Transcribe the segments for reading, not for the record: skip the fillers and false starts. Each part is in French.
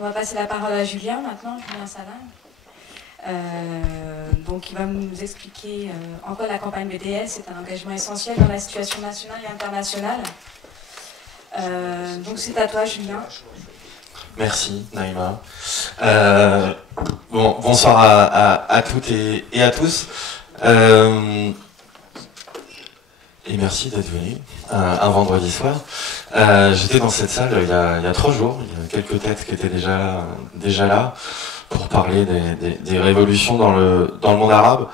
On va passer la parole à Julien maintenant, Julien Salin. Donc il va nous expliquer en quoi la campagne BDS est un engagement essentiel dans la situation nationale et internationale. Donc c'est à toi, Julien. Merci, Naïma. Bonsoir à toutes et à tous. Et merci d'être venu un vendredi soir. J'étais dans cette salle il y a 3 jours. Il y a quelques têtes qui étaient déjà là pour parler des révolutions dans le monde arabe.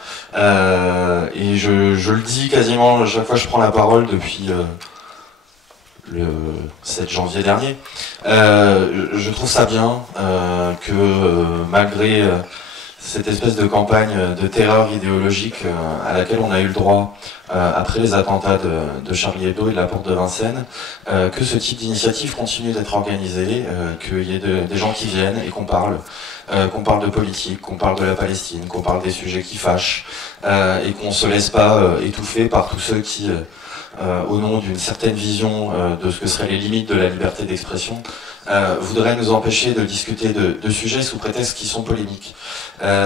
Et je le dis quasiment chaque fois que je prends la parole depuis le 7 janvier dernier. Je trouve ça bien que malgré cette espèce de campagne de terreur idéologique à laquelle on a eu le droit après les attentats de Charlie Hebdo et de la Porte de Vincennes, que ce type d'initiative continue d'être organisée, qu'il y ait des gens qui viennent et qu'on parle de politique, qu'on parle de la Palestine, qu'on parle des sujets qui fâchent, et qu'on ne se laisse pas étouffer par tous ceux qui, au nom d'une certaine vision de ce que seraient les limites de la liberté d'expression, voudraient nous empêcher de discuter de sujets sous prétexte qu'ils sont polémiques.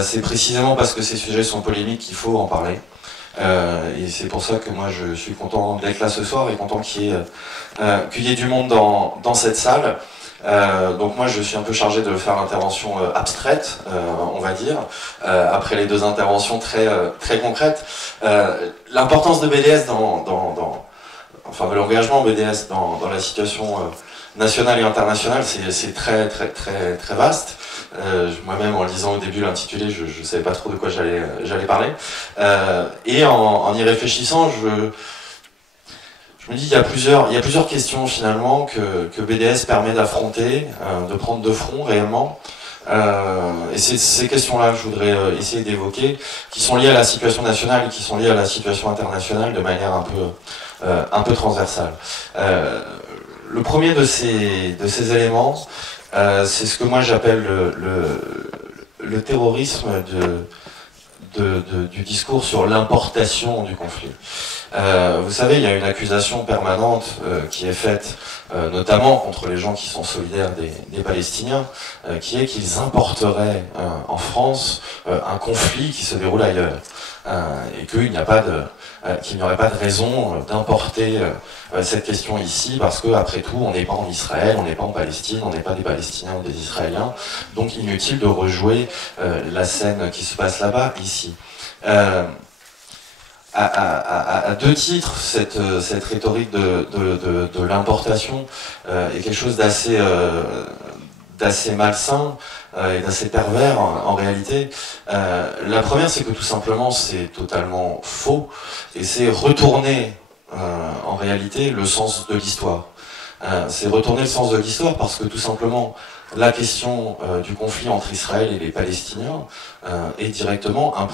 C'est précisément parce que ces sujets sont polémiques qu'il faut en parler. Et c'est pour ça que moi je suis content d'être là ce soir et content qu'il y ait du monde dans cette salle. Donc moi je suis un peu chargé de faire l'intervention abstraite, on va dire, après les 2 interventions très concrètes. L'importance de BDS enfin de l'engagement BDS dans la situation nationale et internationale, c'est très vaste. Moi-même, en lisant au début l'intitulé, je ne savais pas trop de quoi j'allais parler. Et en y réfléchissant, je me dis qu'il y a plusieurs questions finalement que BDS permet d'affronter, de prendre de front réellement. Et c'est ces questions-là que je voudrais essayer d'évoquer, qui sont liées à la situation nationale et qui sont liées à la situation internationale de manière un peu transversale. Le premier de ces éléments, c'est ce que moi j'appelle le terrorisme du discours sur l'importation du conflit. Vous savez, il y a une accusation permanente qui est faite, notamment contre les gens qui sont solidaires des Palestiniens, qui est qu'ils importeraient en France un conflit qui se déroule ailleurs, et qu'il n'y aurait pas de raison d'importer cette question ici, parce que après tout, on n'est pas en Israël, on n'est pas en Palestine, on n'est pas des Palestiniens ou des Israéliens, donc inutile de rejouer la scène qui se passe là-bas, ici. À 2 titres, cette rhétorique de l'importation est quelque chose d'assez malsain et d'assez pervers en réalité. La première, c'est que tout simplement c'est totalement faux, et c'est retourner en réalité le sens de l'histoire. C'est retourner le sens de l'histoire parce que tout simplement la question du conflit entre Israël et les Palestiniens est directement un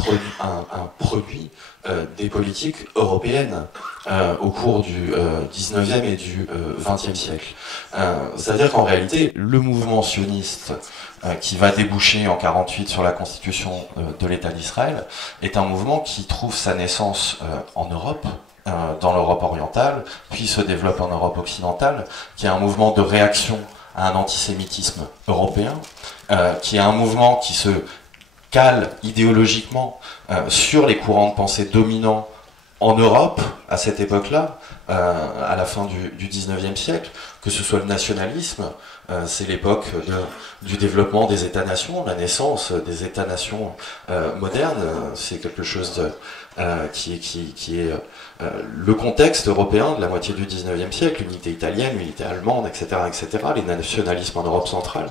produit des politiques européennes au cours du 19e et du 20e siècle. C'est-à-dire qu'en réalité, le mouvement sioniste qui va déboucher en 48 sur la constitution de l'État d'Israël est un mouvement qui trouve sa naissance en Europe, dans l'Europe orientale, puis se développe en Europe occidentale, qui est un mouvement de réaction à un antisémitisme européen, qui est un mouvement qui se cale idéologiquement sur les courants de pensée dominants en Europe, à cette époque-là, à la fin du 19e siècle, que ce soit le nationalisme, c'est l'époque du développement des États-nations, la naissance des États-nations modernes, c'est quelque chose qui est le contexte européen de la moitié du 19e siècle, l'unité italienne, l'unité allemande, etc., les nationalismes en Europe centrale,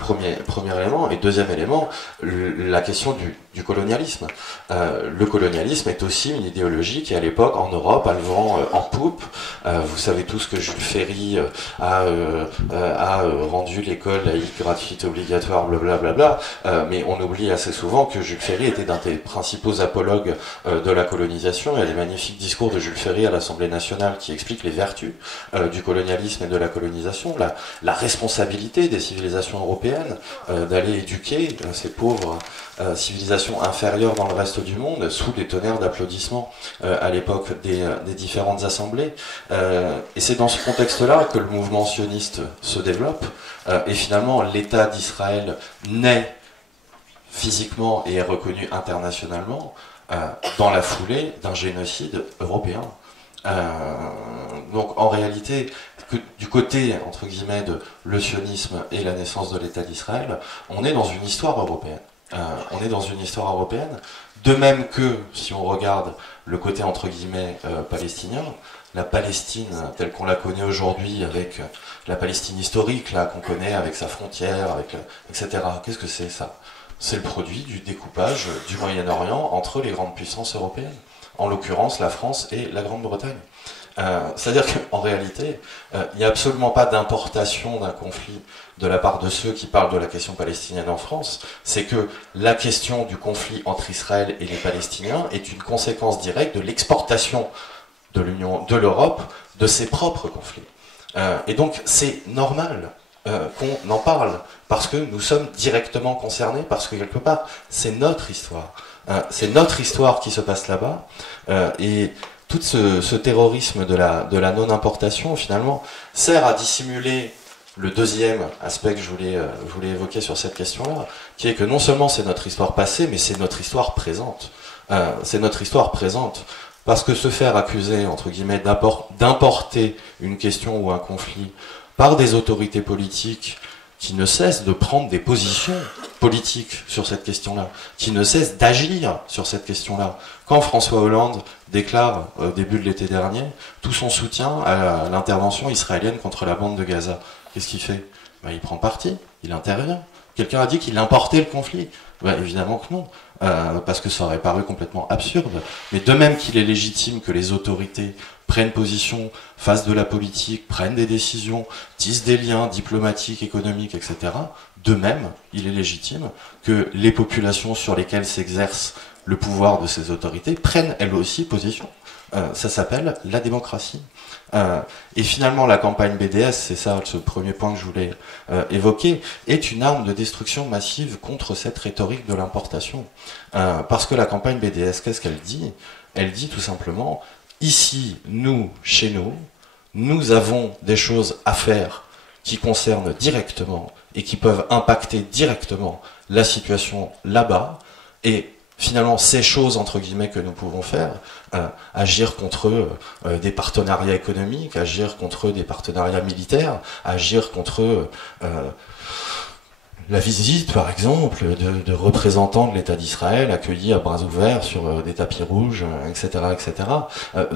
premier élément. Et deuxième élément, la question du colonialisme. Le colonialisme est aussi une idéologie qui, à l'époque, en Europe, a le vent en poupe. Vous savez tous que Jules Ferry a rendu l'école laïque, gratuite, obligatoire, blablabla, mais on oublie assez souvent que Jules Ferry était d'un des principaux apologues de la colonisation. Il y a des magnifiques discours de Jules Ferry à l'Assemblée nationale qui expliquent les vertus du colonialisme et de la colonisation, la responsabilité des civilisations européennes d'aller éduquer ces pauvres civilisations inférieures dans le reste du monde, sous des tonnerres d'applaudissements à l'époque des différentes assemblées. Et c'est dans ce contexte-là que le mouvement sioniste se développe, et finalement, l'État d'Israël naît physiquement et est reconnu internationalement dans la foulée d'un génocide européen. Donc en réalité, du côté, entre guillemets, de le sionisme et la naissance de l'État d'Israël, on est dans une histoire européenne. On est dans une histoire européenne, de même que, si on regarde le côté, entre guillemets, palestinien, la Palestine telle qu'on la connaît aujourd'hui, avec la Palestine historique, là, qu'on connaît avec sa frontière, avec, etc. Qu'est-ce que c'est ça? C'est le produit du découpage du Moyen-Orient entre les grandes puissances européennes, en l'occurrence la France et la Grande-Bretagne. C'est-à-dire qu'en réalité, il n'y a absolument pas d'importation d'un conflit de la part de ceux qui parlent de la question palestinienne en France. C'est que la question du conflit entre Israël et les Palestiniens est une conséquence directe de l'exportation de l'Europe de ses propres conflits. Et donc c'est normal qu'on en parle, parce que nous sommes directement concernés, parce que quelque part, c'est notre histoire. C'est notre histoire qui se passe là-bas, et tout ce terrorisme de la non-importation, finalement, sert à dissimuler le deuxième aspect que je voulais évoquer sur cette question-là, qui est que non seulement c'est notre histoire passée, mais c'est notre histoire présente. C'est notre histoire présente. Parce que se faire accuser, entre guillemets, d'importer une question ou un conflit par des autorités politiques qui ne cessent de prendre des positions politiques sur cette question-là, qui ne cessent d'agir sur cette question-là. Quand François Hollande déclare, au début de l'été dernier, tout son soutien à l'intervention israélienne contre la bande de Gaza, qu'est-ce qu'il fait? Ben, il prend parti, il intervient. Quelqu'un a dit qu'il importait le conflit. Ben, évidemment que non, parce que ça aurait paru complètement absurde. Mais de même qu'il est légitime que les autorités prennent position, fassent de la politique, prennent des décisions, tissent des liens diplomatiques, économiques, etc., de même, il est légitime que les populations sur lesquelles s'exerce le pouvoir de ces autorités prennent elles aussi position. Ça s'appelle la démocratie. Et finalement, la campagne BDS, c'est ça ce premier point que je voulais évoquer, est une arme de destruction massive contre cette rhétorique de l'importation. Parce que la campagne BDS, qu'est-ce qu'elle dit? Elle dit tout simplement, ici, nous, chez nous, nous avons des choses à faire qui concernent directement et qui peuvent impacter directement la situation là-bas, et finalement, ces choses, entre guillemets, que nous pouvons faire, agir contre des partenariats économiques, agir contre des partenariats militaires, agir contre la visite, par exemple, de représentants de l'État d'Israël accueillis à bras ouverts sur des tapis rouges, etc., etc.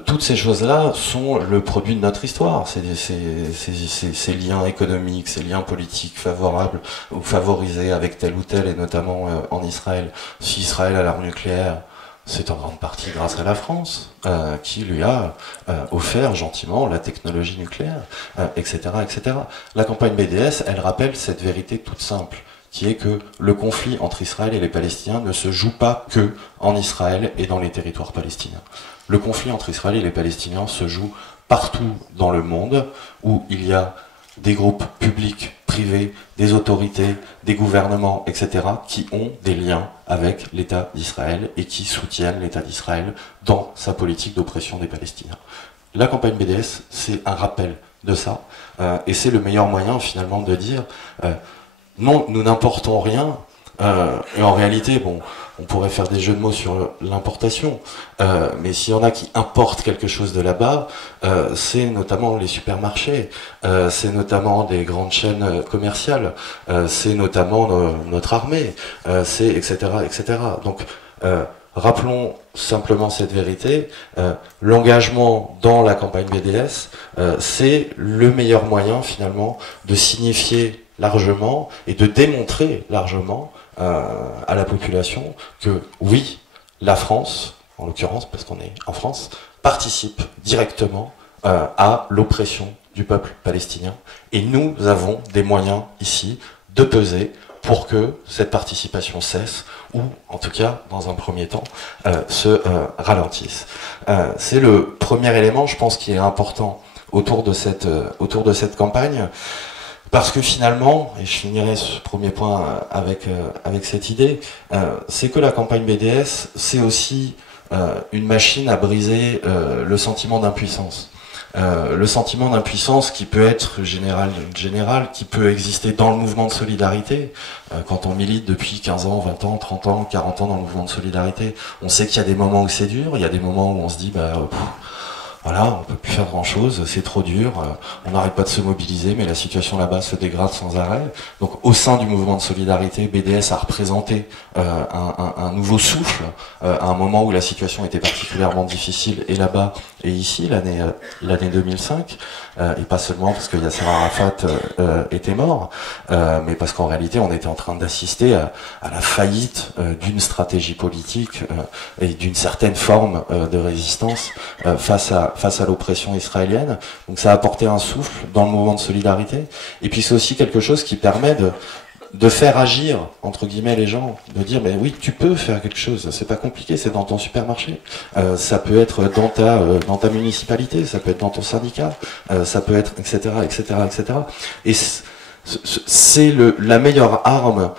Toutes ces choses-là sont le produit de notre histoire. Ces liens économiques, ces liens politiques favorables ou favorisés avec tel ou tel, et notamment en Israël. Si Israël a l'arme nucléaire, c'est en grande partie grâce à la France, qui lui a offert gentiment la technologie nucléaire, etc., etc. La campagne BDS, elle rappelle cette vérité toute simple, qui est que le conflit entre Israël et les Palestiniens ne se joue pas que en Israël et dans les territoires palestiniens. Le conflit entre Israël et les Palestiniens se joue partout dans le monde où il y a des groupes publics, privés, des autorités, des gouvernements, etc., qui ont des liens avec l'État d'Israël et qui soutiennent l'État d'Israël dans sa politique d'oppression des Palestiniens. La campagne BDS, c'est un rappel de ça, et c'est le meilleur moyen finalement de dire non, nous n'importons rien, et en réalité, bon, on pourrait faire des jeux de mots sur l'importation, mais s'il y en a qui importent quelque chose de là-bas, c'est notamment les supermarchés, c'est notamment des grandes chaînes commerciales, c'est notamment notre armée, c'est etc., etc. Donc, rappelons simplement cette vérité, l'engagement dans la campagne BDS, c'est le meilleur moyen finalement de signifier largement et de démontrer largement à la population que oui, la France, en l'occurrence parce qu'on est en France, participe directement à l'oppression du peuple palestinien, et nous avons des moyens ici de peser pour que cette participation cesse, ou en tout cas, dans un premier temps, se ralentisse. C'est le premier élément, je pense, qui est important autour de cette campagne. Parce que finalement, et je finirai ce premier point avec cette idée, c'est que la campagne BDS, c'est aussi une machine à briser le sentiment d'impuissance. le sentiment d'impuissance qui peut être général, qui peut exister dans le mouvement de solidarité. Quand on milite depuis 15 ans, 20 ans, 30 ans, 40 ans dans le mouvement de solidarité, on sait qu'il y a des moments où c'est dur, il y a des moments où on se dit voilà, on peut plus faire grand chose, c'est trop dur, on n'arrête pas de se mobiliser, mais la situation là-bas se dégrade sans arrêt. Donc au sein du mouvement de solidarité, BDS a représenté un nouveau souffle, à un moment où la situation était particulièrement difficile, et là-bas et ici, l'année 2005, et pas seulement parce que Yasser Arafat était mort, mais parce qu'en réalité on était en train d'assister à la faillite d'une stratégie politique et d'une certaine forme de résistance face à l'oppression israélienne. Donc ça a apporté un souffle dans le mouvement de solidarité, et puis c'est aussi quelque chose qui permet de faire agir, entre guillemets, les gens, de dire, mais oui, tu peux faire quelque chose, c'est pas compliqué, c'est dans ton supermarché, ça peut être dans ta municipalité, ça peut être dans ton syndicat, ça peut être, etc., etc., etc. Et c'est la meilleure arme,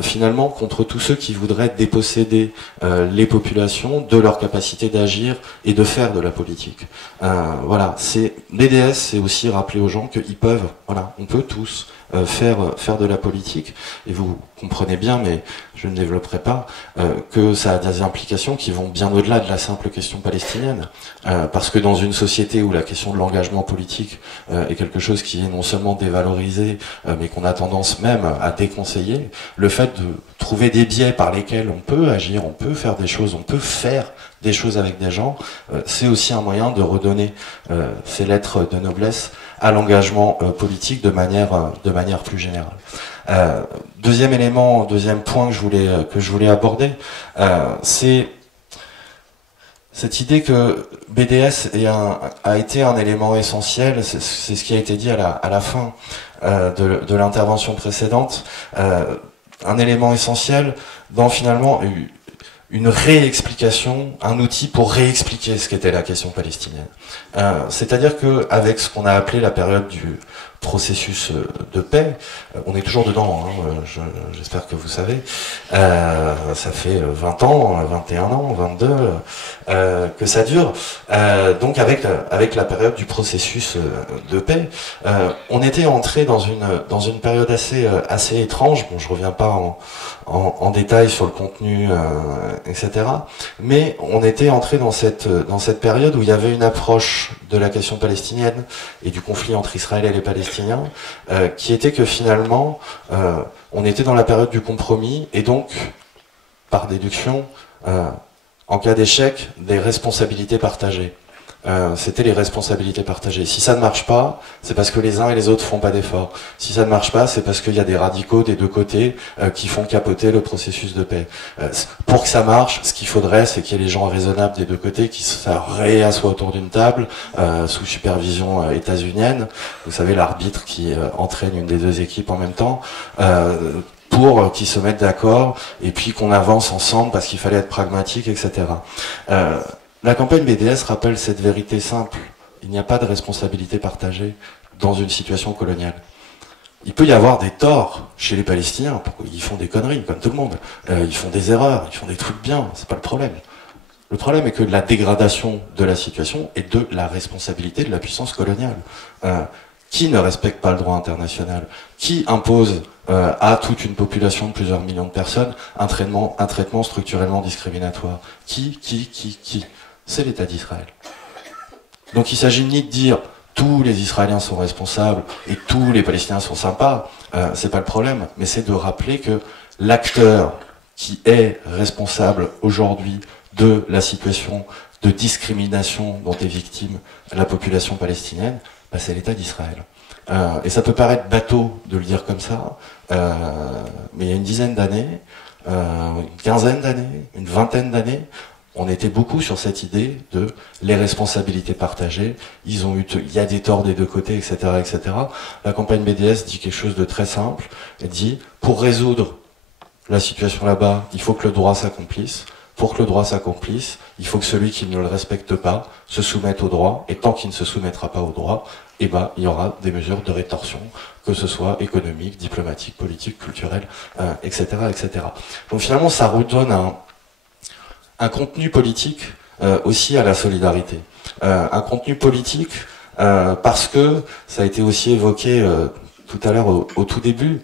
finalement, contre tous ceux qui voudraient déposséder les populations de leur capacité d'agir et de faire de la politique. Voilà, BDS, c'est aussi rappeler aux gens qu'ils peuvent, voilà, on peut tous faire de la politique, et vous comprenez bien, mais je ne développerai pas, que ça a des implications qui vont bien au-delà de la simple question palestinienne, parce que dans une société où la question de l'engagement politique est quelque chose qui est non seulement dévalorisé, mais qu'on a tendance même à déconseiller, le fait de trouver des biais par lesquels on peut agir, on peut faire des choses, on peut faire des choses avec des gens, c'est aussi un moyen de redonner ces lettres de noblesse à l'engagement politique de manière plus générale. Deuxième élément, deuxième point que je voulais aborder, c'est cette idée que BDS a été un élément essentiel, c'est ce qui a été dit à la fin de l'intervention précédente, un élément essentiel dans finalement une réexplication, un outil pour réexpliquer ce qu'était la question palestinienne. C'est-à-dire qu'avec ce qu'on a appelé la période du processus de paix, on est toujours dedans, hein, j'espère que vous savez, ça fait 20 ans, 21 ans, 22, que ça dure. Donc avec la période du processus de paix, on était entré dans une période assez étrange. Bon, je reviens pas en détail sur le contenu, etc. Mais on était entré dans cette période où il y avait une approche de la question palestinienne et du conflit entre Israël et les Palestiniens, qui était que finalement, on était dans la période du compromis, et donc, par déduction, en cas d'échec, des responsabilités partagées. C'était les responsabilités partagées. Si ça ne marche pas, c'est parce que les uns et les autres font pas d'efforts. Si ça ne marche pas, c'est parce qu'il y a des radicaux des deux côtés qui font capoter le processus de paix. Pour que ça marche, ce qu'il faudrait, c'est qu'il y ait les gens raisonnables des deux côtés qui se réassoient autour d'une table sous supervision états-unienne. Vous savez, l'arbitre qui entraîne une des deux équipes en même temps. Pour qu'ils se mettent d'accord et puis qu'on avance ensemble parce qu'il fallait être pragmatique, etc. La campagne BDS rappelle cette vérité simple. Il n'y a pas de responsabilité partagée dans une situation coloniale. Il peut y avoir des torts chez les Palestiniens, ils font des conneries comme tout le monde, ils font des erreurs, ils font des trucs bien, c'est pas le problème. Le problème est que la dégradation de la situation est de la responsabilité de la puissance coloniale. Qui ne respecte pas le droit international? Qui impose à toute une population de plusieurs millions de personnes un traitement structurellement discriminatoire? Qui? C'est l'État d'Israël. Donc il s'agit ni de dire tous les Israéliens sont responsables et tous les Palestiniens sont sympas, c'est pas le problème, mais c'est de rappeler que l'acteur qui est responsable aujourd'hui de la situation de discrimination dont est victime la population palestinienne, c'est l'État d'Israël. Et ça peut paraître bateau de le dire comme ça, mais il y a une dizaine d'années, une quinzaine d'années, une vingtaine d'années, on était beaucoup sur cette idée de les responsabilités partagées, il y a des torts des deux côtés, etc., etc. La campagne BDS dit quelque chose de très simple, elle dit, pour résoudre la situation là-bas, il faut que le droit s'accomplisse. Pour que le droit s'accomplisse, il faut que celui qui ne le respecte pas se soumette au droit, et tant qu'il ne se soumettra pas au droit, il y aura des mesures de rétorsion, que ce soit économique, diplomatique, politique, culturelle, etc., etc. Donc finalement, ça redonne un contenu politique aussi à la solidarité. Un contenu politique parce que, ça a été aussi évoqué tout à l'heure au tout début,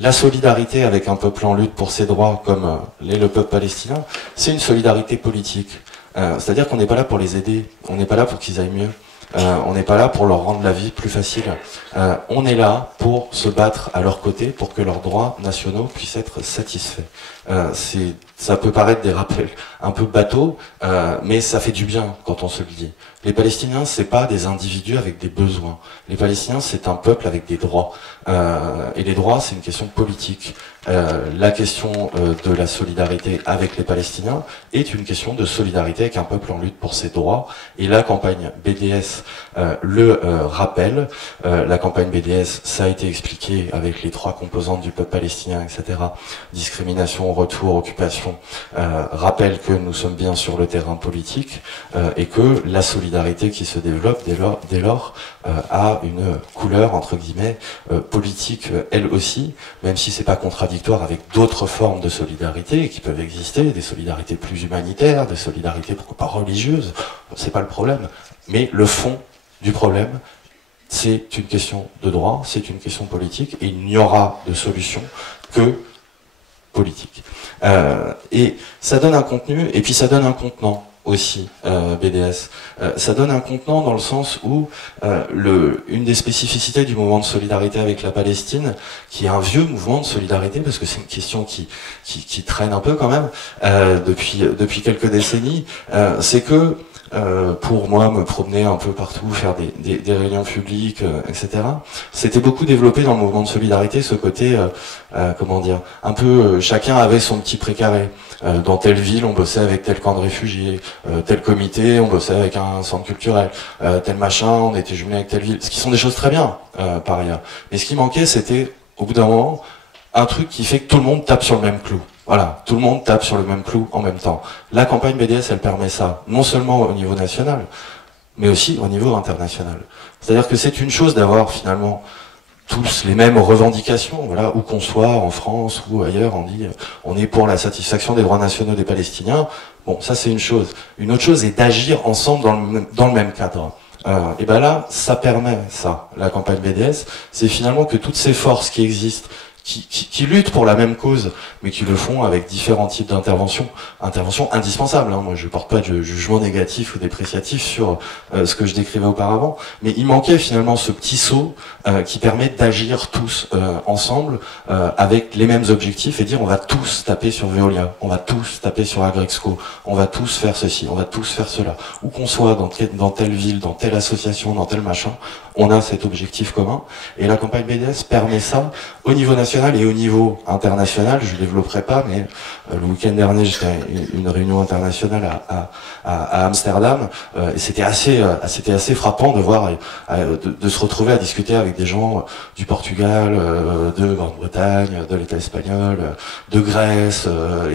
la solidarité avec un peuple en lutte pour ses droits, comme l'est le peuple palestinien, c'est une solidarité politique. C'est-à-dire qu'on n'est pas là pour les aider, on n'est pas là pour qu'ils aillent mieux. On n'est pas là pour leur rendre la vie plus facile. On est là pour se battre à leur côté pour que leurs droits nationaux puissent être satisfaits. Ça peut paraître des rappels un peu bateaux, mais ça fait du bien quand on se le dit. Les Palestiniens, c'est pas des individus avec des besoins. Les Palestiniens, c'est un peuple avec des droits. Et les droits, c'est une question politique. La question de la solidarité avec les Palestiniens est une question de solidarité avec un peuple en lutte pour ses droits. Et la campagne BDS le rappelle. La campagne BDS, ça a été expliqué avec les 3 composantes du peuple palestinien, etc. Discrimination, retour, occupation, rappelle que nous sommes bien sur le terrain politique et que la solidarité qui se développe dès lors a une couleur, entre guillemets, politique elle aussi, même si c'est pas contradictoire avec d'autres formes de solidarité qui peuvent exister, des solidarités plus humanitaires, des solidarités pourquoi pas religieuses, c'est pas le problème. Mais le fond du problème, c'est une question de droit, c'est une question politique, et il n'y aura de solution que politique. Et ça donne un contenu, et puis ça donne un contenant aussi, BDS. Ça donne un contenant dans le sens où une des spécificités du mouvement de solidarité avec la Palestine, qui est un vieux mouvement de solidarité, parce que c'est une question qui traîne un peu quand même, depuis quelques décennies, c'est que pour moi, me promener un peu partout, faire des réunions publiques, etc. C'était beaucoup développé dans le mouvement de solidarité, ce côté, comment dire, un peu, chacun avait son petit précaré. Dans telle ville, on bossait avec tel camp de réfugiés, tel comité, on bossait avec un centre culturel, tel machin, on était jumelé avec telle ville. Ce qui sont des choses très bien, par ailleurs. Mais ce qui manquait, c'était, au bout d'un moment, un truc qui fait que tout le monde tape sur le même clou. Voilà, tout le monde tape sur le même clou en même temps. La campagne BDS, elle permet ça, non seulement au niveau national, mais aussi au niveau international. C'est-à-dire que c'est une chose d'avoir finalement tous les mêmes revendications, voilà, où qu'on soit, en France ou ailleurs, on dit on est pour la satisfaction des droits nationaux des Palestiniens. Bon, ça c'est une chose. Une autre chose est d'agir ensemble dans le même cadre. Et ben là, ça permet ça, la campagne BDS, c'est finalement que toutes ces forces qui existent, qui luttent pour la même cause, mais qui le font avec différents types d'interventions indispensables. Hein. Moi, je porte pas de jugement négatif ou dépréciatif sur ce que je décrivais auparavant, mais il manquait finalement ce petit saut qui permet d'agir tous ensemble avec les mêmes objectifs et dire on va tous taper sur Veolia, on va tous taper sur Agrexco, on va tous faire ceci, on va tous faire cela. Où qu'on soit dans telle ville, dans telle association, dans tel machin, on a cet objectif commun. Et la campagne BDS permet ça au niveau national et au niveau international. Je ne développerai pas, mais le week-end dernier, j'étais à une réunion internationale à Amsterdam, et c'était assez frappant de voir, de se retrouver à discuter avec des gens du Portugal, de Grande-Bretagne, de l'État espagnol, de Grèce,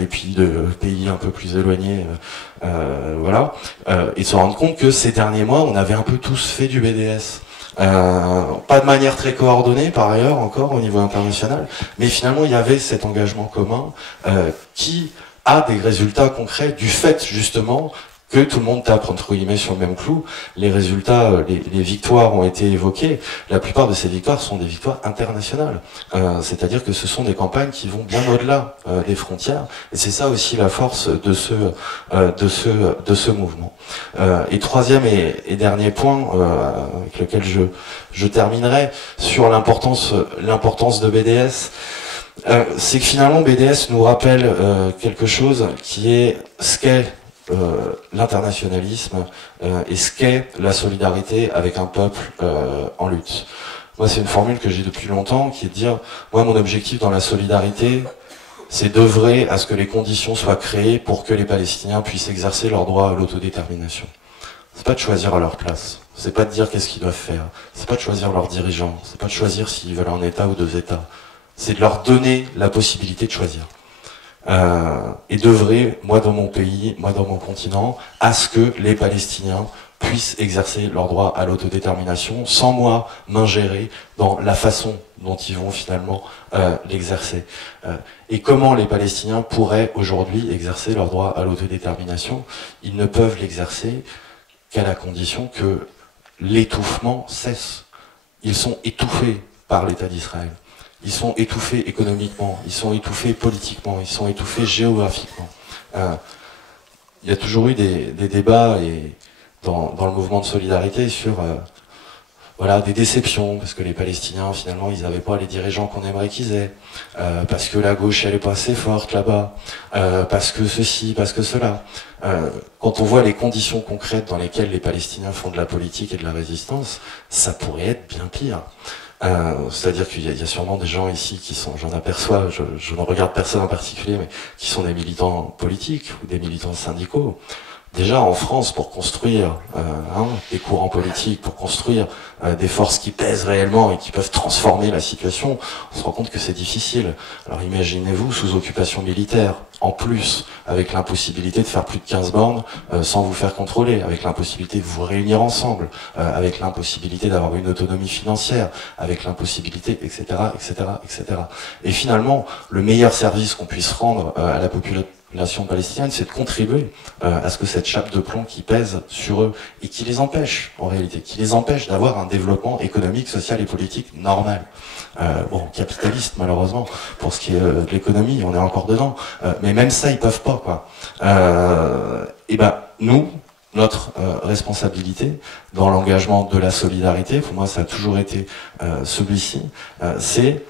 et puis de pays un peu plus éloignés, voilà, et de se rendre compte que ces derniers mois, on avait un peu tous fait du BDS. Pas de manière très coordonnée par ailleurs encore au niveau international, mais finalement il y avait cet engagement commun qui a des résultats concrets du fait justement que tout le monde tape entre guillemets sur le même clou. Les résultats, les victoires ont été évoquées. La plupart de ces victoires sont des victoires internationales. C'est-à-dire que ce sont des campagnes qui vont bien au-delà des frontières. Et c'est ça aussi la force de ce mouvement. Et troisième et dernier point avec lequel je terminerai sur l'importance de BDS. C'est que finalement BDS nous rappelle quelque chose qui est ce qu'est l'internationalisme et ce qu'est la solidarité avec un peuple en lutte. Moi, c'est une formule que j'ai depuis longtemps, qui est de dire, moi, mon objectif dans la solidarité, c'est d'œuvrer à ce que les conditions soient créées pour que les Palestiniens puissent exercer leur droit à l'autodétermination. C'est pas de choisir à leur place, c'est pas de dire qu'est-ce qu'ils doivent faire, c'est pas de choisir leurs dirigeants, c'est pas de choisir s'ils veulent un État ou 2 États, c'est de leur donner la possibilité de choisir. Et d'œuvrer, moi dans mon pays, moi dans mon continent, à ce que les Palestiniens puissent exercer leur droit à l'autodétermination sans moi m'ingérer dans la façon dont ils vont finalement l'exercer. Et comment les Palestiniens pourraient aujourd'hui exercer leur droit à l'autodétermination? Ils ne peuvent l'exercer qu'à la condition que l'étouffement cesse. Ils sont étouffés par l'État d'Israël. Ils sont étouffés économiquement, ils sont étouffés politiquement, ils sont étouffés géographiquement. Il y a toujours eu des débats dans le mouvement de solidarité sur voilà, des déceptions, parce que les Palestiniens, finalement, ils n'avaient pas les dirigeants qu'on aimerait qu'ils aient, parce que la gauche, elle est pas assez forte là-bas, parce que ceci, parce que cela. Quand on voit les conditions concrètes dans lesquelles les Palestiniens font de la politique et de la résistance, ça pourrait être bien pire. C'est-à-dire qu'il y a sûrement des gens ici qui sont, j'en aperçois, je ne regarde personne en particulier, mais qui sont des militants politiques ou des militants syndicaux. Déjà en France, pour construire des courants politiques, pour construire des forces qui pèsent réellement et qui peuvent transformer la situation, on se rend compte que c'est difficile. Alors imaginez-vous sous occupation militaire, en plus, avec l'impossibilité de faire plus de 15 bornes sans vous faire contrôler, avec l'impossibilité de vous réunir ensemble, avec l'impossibilité d'avoir une autonomie financière, avec l'impossibilité, etc., etc., etc. Et finalement, le meilleur service qu'on puisse rendre à la population palestinienne, c'est de contribuer à ce que cette chape de plomb qui pèse sur eux et qui les empêche, en réalité, qui les empêche d'avoir un développement économique, social et politique normal. Bon, capitaliste malheureusement, pour ce qui est de l'économie, on est encore dedans, mais même ça, ils peuvent pas, quoi. Et ben, nous, notre responsabilité dans l'engagement de la solidarité, pour moi ça a toujours été celui-ci, c'est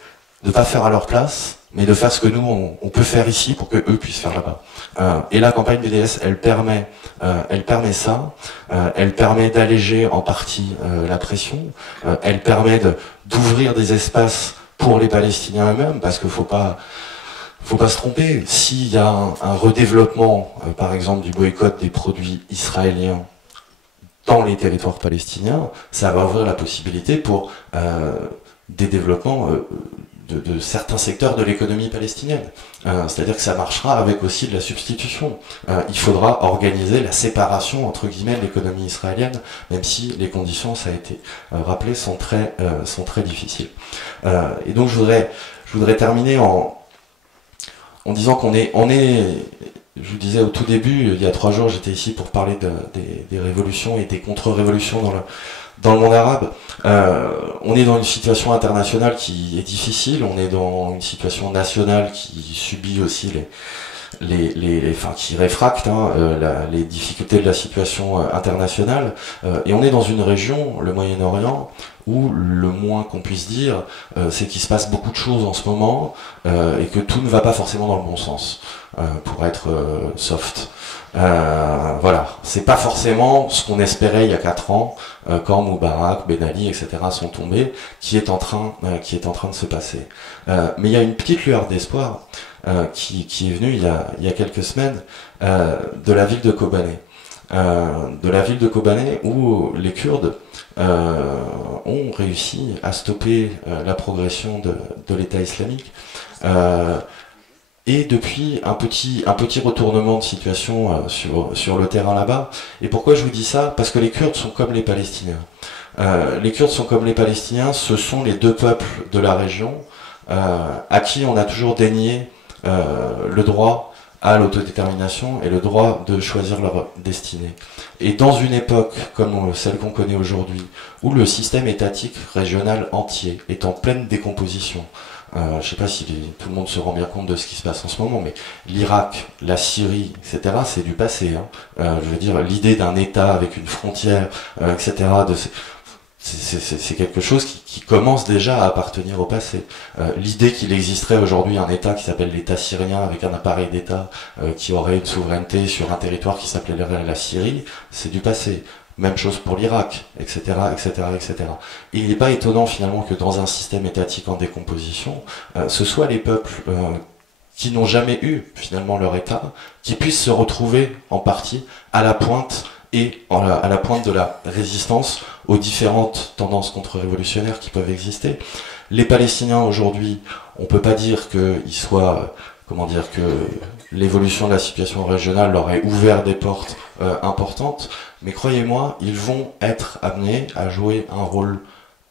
de pas faire à leur place, mais de faire ce que nous, on peut faire ici pour que eux puissent faire là-bas. Et la campagne BDS, elle permet ça, elle permet d'alléger en partie la pression, elle permet d'ouvrir des espaces pour les Palestiniens eux-mêmes, parce qu'il faut pas se tromper. S'il y a un redéveloppement, par exemple, du boycott des produits israéliens dans les territoires palestiniens, ça va ouvrir la possibilité pour des développements de certains secteurs de l'économie palestinienne. C'est-à-dire que ça marchera avec aussi de la substitution. Il faudra organiser la séparation, entre guillemets, de l'économie israélienne, même si les conditions, ça a été rappelé, sont très difficiles. Et donc je voudrais terminer en disant qu'on est, je vous disais au tout début, il y a 3 jours, j'étais ici pour parler des révolutions et des contre-révolutions dans le monde arabe. On est dans une situation internationale qui est difficile, on est dans une situation nationale qui subit aussi qui réfracte les difficultés de la situation internationale, et on est dans une région, le Moyen-Orient, où le moins qu'on puisse dire, c'est qu'il se passe beaucoup de choses en ce moment, et que tout ne va pas forcément dans le bon sens, pour être soft. Voilà, c'est pas forcément ce qu'on espérait il y a 4 ans, quand Moubarak, Ben Ali, etc. sont tombés, qui est en train de se passer. Mais il y a une petite lueur d'espoir qui est venue il y a quelques semaines de la ville de Kobané. Où les Kurdes ont réussi à stopper la progression de l'État islamique. Et depuis un petit retournement de situation sur le terrain là-bas. Et pourquoi je vous dis ça? Parce que les Kurdes sont comme les Palestiniens. Les Kurdes sont comme les Palestiniens, ce sont les 2 peuples de la région à qui on a toujours dénié le droit à l'autodétermination et le droit de choisir leur destinée. Et dans une époque comme celle qu'on connaît aujourd'hui, où le système étatique régional entier est en pleine décomposition, je ne sais pas si tout le monde se rend bien compte de ce qui se passe en ce moment, mais l'Irak, la Syrie, etc., c'est du passé. Je veux dire, l'idée d'un État avec une frontière, etc., c'est quelque chose qui commence déjà à appartenir au passé. L'idée qu'il existerait aujourd'hui un État qui s'appelle l'État syrien, avec un appareil d'État qui aurait une souveraineté sur un territoire qui s'appellerait la Syrie, c'est du passé. Même chose pour l'Irak, etc., etc., etc. Et il n'est pas étonnant finalement que dans un système étatique en décomposition, ce soit les peuples qui n'ont jamais eu finalement leur État, qui puissent se retrouver en partie à la pointe à la pointe de la résistance aux différentes tendances contre-révolutionnaires qui peuvent exister. Les Palestiniens aujourd'hui, on peut pas dire qu'ils soient, que l'évolution de la situation régionale leur ait ouvert des portes importantes, mais croyez-moi, ils vont être amenés à jouer un rôle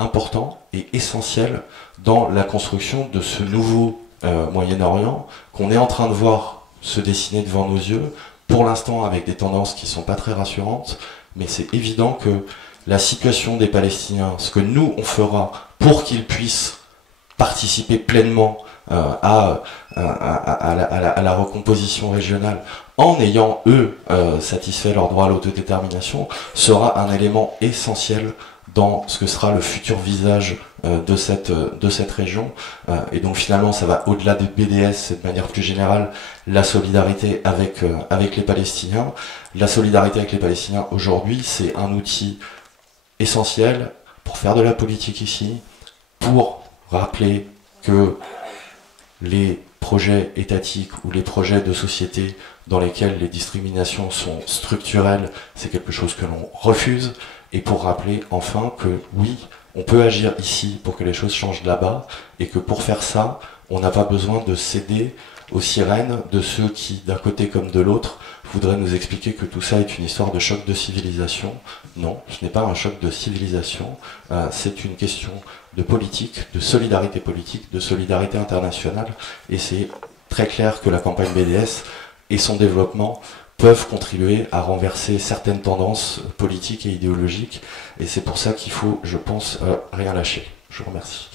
important et essentiel dans la construction de ce nouveau Moyen-Orient qu'on est en train de voir se dessiner devant nos yeux, pour l'instant avec des tendances qui sont pas très rassurantes, mais c'est évident que la situation des Palestiniens, ce que nous on fera pour qu'ils puissent participer pleinement à la recomposition régionale en ayant, eux, satisfait leur droit à l'autodétermination, sera un élément essentiel dans ce que sera le futur visage de cette région. Et donc finalement, ça va au-delà des BDS, et de manière plus générale, la solidarité avec les Palestiniens. La solidarité avec les Palestiniens, aujourd'hui, c'est un outil essentiel pour faire de la politique ici, pour rappeler que les projets étatiques ou les projets de société dans lesquels les discriminations sont structurelles, c'est quelque chose que l'on refuse, et pour rappeler enfin que oui, on peut agir ici pour que les choses changent là-bas, et que pour faire ça, on n'a pas besoin de céder aux sirènes de ceux qui, d'un côté comme de l'autre, voudraient nous expliquer que tout ça est une histoire de choc de civilisation. Non, ce n'est pas un choc de civilisation, c'est une question de politique, de solidarité internationale, et c'est très clair que la campagne BDS et son développement peuvent contribuer à renverser certaines tendances politiques et idéologiques, et c'est pour ça qu'il faut, je pense, rien lâcher. Je vous remercie.